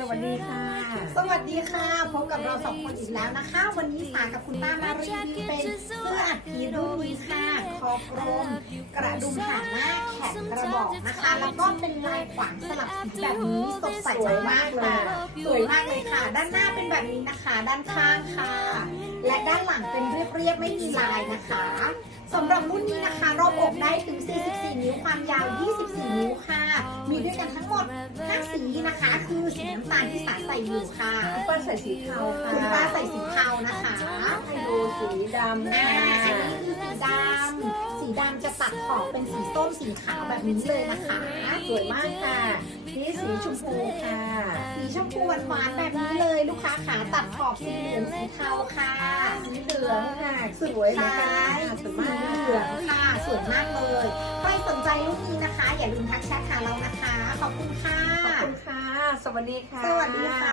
สวัสดีค่ะ สวัสดีค่ะ พบกับเราสองคนอีกแล้วนะคะ วันนี้สากับคุณต้ามารีวิวเป็นเสื้ออัดพีรุ่นนี้ค่ะคอกลมกระดุมหางหน้าแขนกระบอกนะคะ แล้วก็เป็นลายขวางสลับสีแบบนี้สดใสมากเลยสวยมากเลยค่ะ ด้านหน้าเป็นแบบนี้นะคะ ด้านข้างค่ะ และด้านหลังเป็นเรียบๆไม่มีลายนะคะสำหรับรุ่นนี้นะคะรอบอกได้ถึง 44 นิ้วความยาว 24 หมด5สีนะคะคือสีน้ำตาลที่สาใส่อยู่ค่ะคุณป้าใส่สีเทาค่ะคุณป้าใส่สีเทานะคะให้ดูสีดำอ่าค่ะอันนี้คือสีดำสีดำจะตัดขอบเป็นสีส้มสีขาวแบบนี้เลยนะคะสวยมากค่ะนี่สีชมพูค่ะ สีชมพูหวานๆแบบนี้เลยลูกค้าขาตัดขอบสีเหลืองสีเทาค่ะสีเหลืองค่ะสวยเหมือนกันค่ะสวยสีมากเหลืองค่ะสวยมากเลยใครสนใจลูกนี้นะคะ อย่าลืมทักแชทหาเรานะคะ ขอบคุณค่ะ ขอบคุณค่ะ สวัสดีค่ะ สวัสดีค่ะ